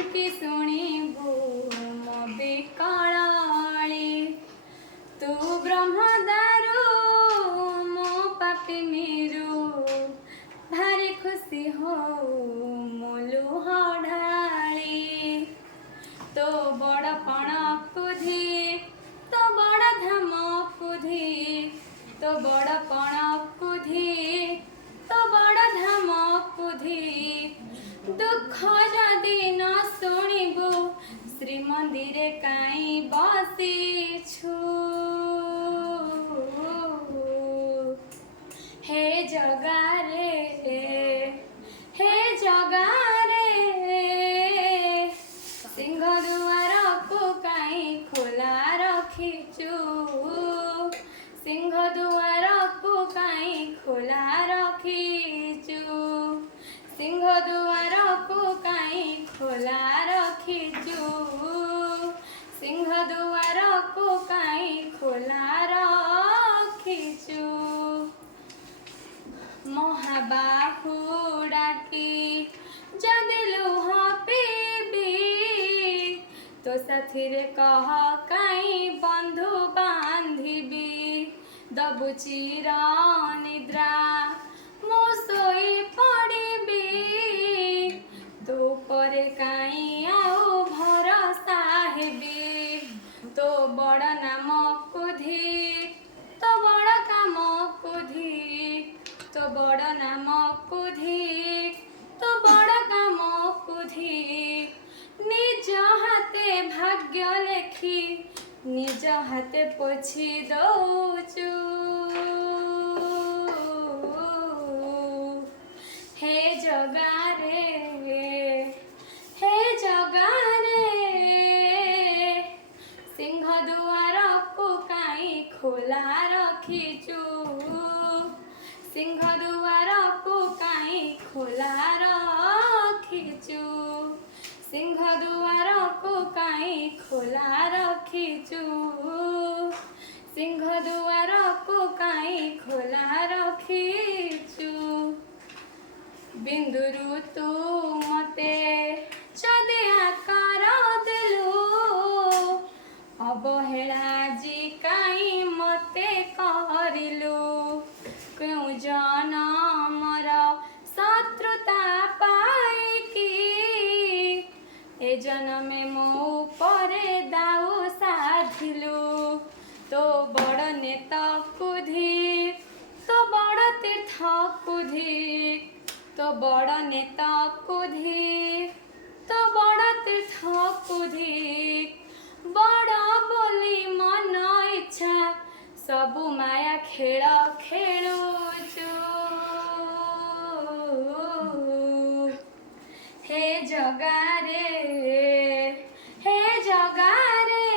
काहींकी शुणिबु मो बिकळाळी तू ब्रह्मदारू मो पापी मेरू भारी खुशी हो मो लुह ढाळी तो बड़पण कुधी तो बड़ धाम कुधी तो बड़पण कुधी तो बड़ धाम कुधी दुख जदि न शुणिबु श्रीमंदिरे काई बसीछु हे जगारे हे जगारे सिंहदुआर को काई खोला रखिचु सिंहदुआर को काई खोला रखिचु सिंहदुआर को काई खोला रखिचु सिंहदुआर को काई खोला रखिचु महाबाहु डाकी जदि लुह पीबी तो साथिरे कह काई बंधु बांधिबी दबु चिर निद्रा मो सोई पड़िबी तो परे काई आउ भरोसा हेबी तो बड़ नाम कुधी तो बड़ काम कुधी तो बड़ नाम कुधी तो बड़ काम कुधी निज हाथे भाग्य लेखी निज हाथे पोछि दौचु हे जगारे हे जगारे सिंहदुआर को काई खोला रखिचु सिंहदुआर को काई खोला रखिचु सिंहदुआर को काई खोला रखिचु सिंहदुआर को काई खोला रखिचु बिंदुरु तू मते जदि आकार देलु अवहेला जी काई मते करिलु क्यों जनमर शत्रुता पाइकी ए जन्मे मो परे दाऊ साधिलु तो बड़ नेता कुधी तो बड़ तीर्थ कुधी तो बड़ नेता कुधी तो बड़ तीर्थ कुधी बड़ बोली मन इच्छा सबु माया खेल खेलुचु हे जगारे हे जगारे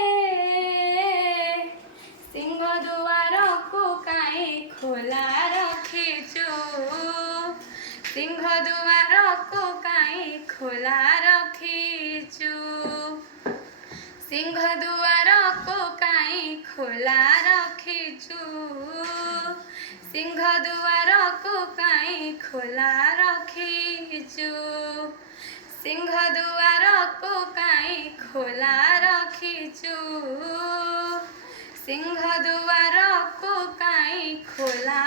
सिंहदुआर को काई खोला रखिचु सिंहदुआर को काई खोला रखिचु सिंहदुआर को काई खोला रखिचु सिंहदुआर को काई खोला रखिचु सिंहदुआर को काई खोला रखिचु सिंहदुआर को काई खोला